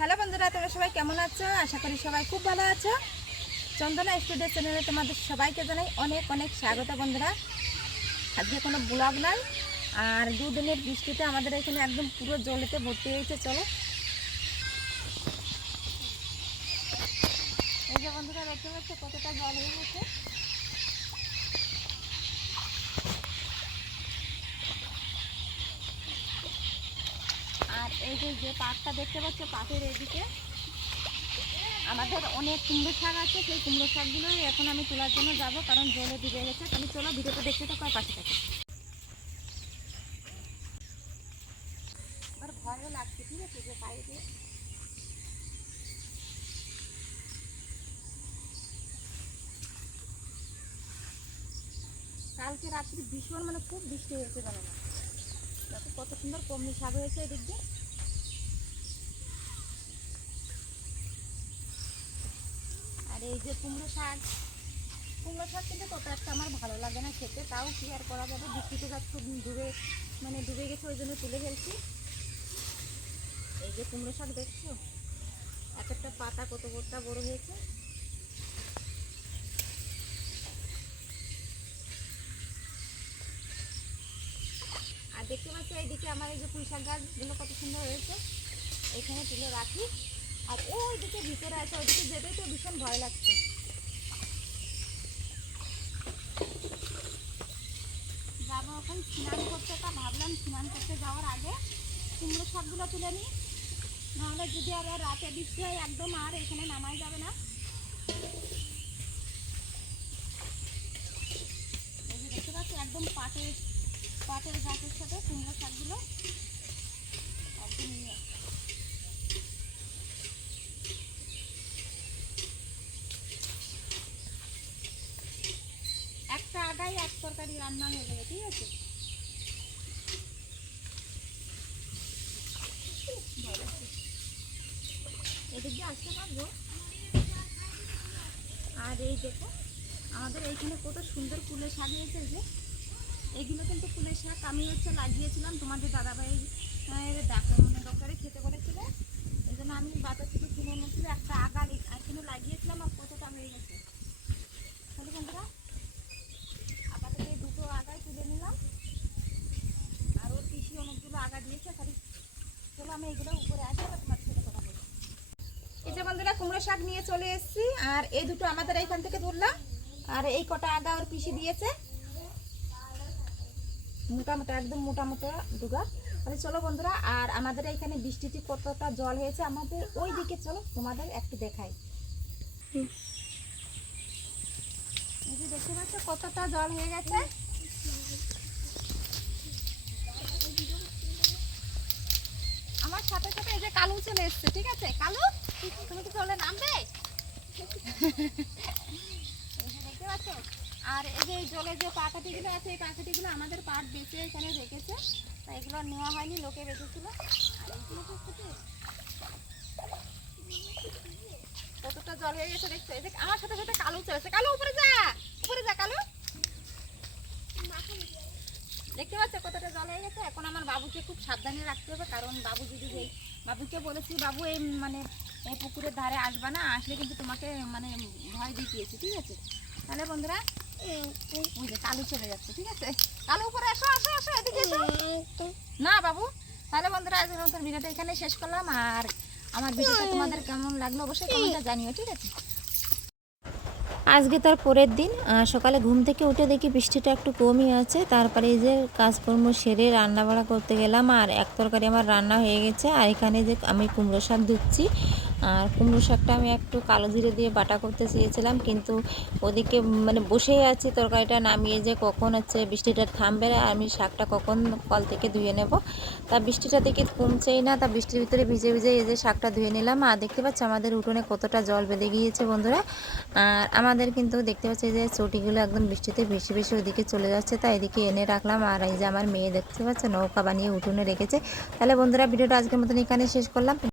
Hello বন্ধুরা, তোমরা সবাই কেমন আছো? আশা করি সবাই খুব ভালো আছো। চন্দনা স্টুডিও চ্যানেলে তোমাদের সবাইকে জানাই অনেক অনেক স্বাগত বন্ধুরা। আজকে কোনো ব্লগ নাই আর দুদিনের বৃষ্টিতে আমাদের এখানে একদম পুরো জলেতে ভর্তি হয়েছে, চলো। এই যে বন্ধুরা, দেখতে পাচ্ছ কতটা জল হয়ে গেছে। আর এই যে যে পাটটা দেখতে পাচ্ছ, পাটের এদিকে আমাদের অনেক কুমড়ো শাক আছে, সেই কুমড়ো শাকগুলো এখন আমি তোলার জন্য যাব, কারণ জলে ডুবে গেছে। তাহলে চলো, ভিডিওটা দেখতে থাকো আর পাশে থাকো। এবার ভয়ও লাগছে, ঠিক আছে, যে বাইরে কালকে রাত্রি ভীষণ মানে খুব বৃষ্টি হয়েছে জানো না। কত সুন্দর কমনি শাক হয়েছে এদিক দিয়ে। আর এই যে কুমড়ো শাক কুমড়ো শাক কিন্তু তত একটা আমার ভালো লাগে না খেতে, তাও কি আর করা যাবে? বৃষ্টিতে গাছ খুব ডুবে মানে ডুবে গেছে, ওই জন্য তুলে ফেলছি। এই যে কুমড়ো শাক দেখছ? এক একটা পাতা কত বড়টা বড় হয়েছে। আর দেখতে পাচ্ছি, এইদিকে আমার এই যে পুঁই শাক গাছগুলো কত সুন্দর হয়েছে। এখানে তুলে রাখি। আর ওই দিকে ভিতরে আছে, ওইদিকে যেতেই তো ভীষণ ভয় লাগছে। যাব এখন স্নান করতে, তা ভাবলাম স্নান করতে যাওয়ার আগে কুমড়ো শাকগুলো তুলে নিই। নাহলে যদি আবার রাতে বৃষ্টি হয়, একদম আর এখানে নামাই যাবে না। একদম পাটের পাটের গাছের সাথে কুমড়ো শাকগুলো একদম নিয়ে একটা আগাই এক তরকারি রান্না হয়ে যাবে ঠিক আছে? আসতে পারব? আর এই দেখো, আমাদের এইখানে কত সুন্দর ফুলের শাক হয়েছে যে। এগুলো কিন্তু ফুলের শাক। আমি হচ্ছে লাগিয়েছিলাম, তোমাদের দাদাভাই ডাক্তার মানে ডক্টরে খেতে বলেছিল। এই জন্য আমি বাজার থেকে কিনে এনেছিল একটা আগা লি- এখানে লাগিয়েছিলাম আর কতটা হয়ে গেছে তাহলে বন্ধুরা আপাতত এই দুটো আগায় তুলে নিলাম আর ওর পিসি অনেকগুলো আগা দিয়েছে তাহলে চলো আমি বন্ধুরা, কুমড়ো শাক নিয়ে চলে এসেছি, আর এই দুটো আমাদের এইখান থেকে তুললাম। আর এই কটা আগা ওর পিসি দিয়েছে। মোটা মোটা, একদম মোটা মোটা ডুগা তাহলে চলো বন্ধুরা, আর আমাদের এখানে বৃষ্টিতে কতটা জল হয়েছে আমাদের ওই দিকে চলো, তোমাদের একটু দেখাই। দেখতে পাচ্ছ কতটা জল হয়ে গেছে? আমার সাথে সাথে এই যে কালু চলে এসছে, ঠিক আছে? কালু, তুমি কি চলে নামবে? দেখতে পাচ্ছ? আর এই যে জলে যে পাকাটিগুলো আছে, এই পাকাটিগুলো আমাদের পাট বেঁচে এখানে রেখেছে। তা এগুলো নেওয়া হয়নি, লোকে বেঁচেছিল আর এইগুলো কতটা জল হয়ে গেছে দেখছ এই যে আমার সাথে সাথে কালু চলেছে কালু, উপরে যা! উপরে যা, কালু! দেখতে পাচ্ছ কতটা জল হয়ে গেছে? এখন আমার বাবুকে খুব সাবধানে রাখতে হবে, কারণ বাবু যদি এই বাবুকে বলেছি, বাবু, এই মানে এই পুকুরের ধারে আসবা না, আসলে কিন্তু তোমাকে মানে ভয় দেখিয়েছি, ঠিক আছে? তাহলে বন্ধুরা যে কালু চলে যাচ্ছে, ঠিক আছে? কালু, উপরে আসো আসো আসো এদিকে না, বাবু, তাহলে বন্ধুরা আজকের মতন ভিডিওটা এখানে শেষ করলাম, আর আমার ভিডিওটা তোমাদের কেমন লাগল অবশ্যই কমেন্টে জানিও, ঠিক আছে? আজকে তার পরের দিন সকালে ঘুম থেকে উঠে দেখি বৃষ্টিটা একটু কমই আছে। তারপরে এই যে কাজকর্ম সেরে রান্না বাড়া করতে গেলাম, আর এক তরকারি আমার রান্না হয়ে গেছে, আর এখানে যে আমি কুমড়ো শাক ধুচ্ছি আর কুমড়ো শাকটা আমি একটু কালো জিরে দিয়ে বাটা করতে চেয়েছিলাম, কিন্তু ওদিকে মানে বসেই আছি তরকারিটা নামিয়ে যে কখন হচ্ছে বৃষ্টিটা থামবে আর আমি শাকটা কখন কল থেকে ধুয়ে নেব। তা বৃষ্টিটা দেখে কমছেই না, তা বৃষ্টির ভিতরে ভিজে ভিজে এই যে শাকটা ধুয়ে নিলাম, আর দেখতে পাচ্ছি আমাদের উঠোনে কতটা জল বেঁধে গিয়েছে বন্ধুরা। আর আমাদের কিন্তু দেখতে পাচ্ছি যে চটিগুলো একদম বৃষ্টিতে বেশি বেশি ওদিকে চলে যাচ্ছে তাই এদিকে এনে রাখলাম, আর এই যে আমার মেয়ে দেখতে পাচ্ছে নৌকা বানিয়ে উঠোনে রেখেছে। তাহলে বন্ধুরা ভিডিওটা আজকের মতন এখানে শেষ করলাম।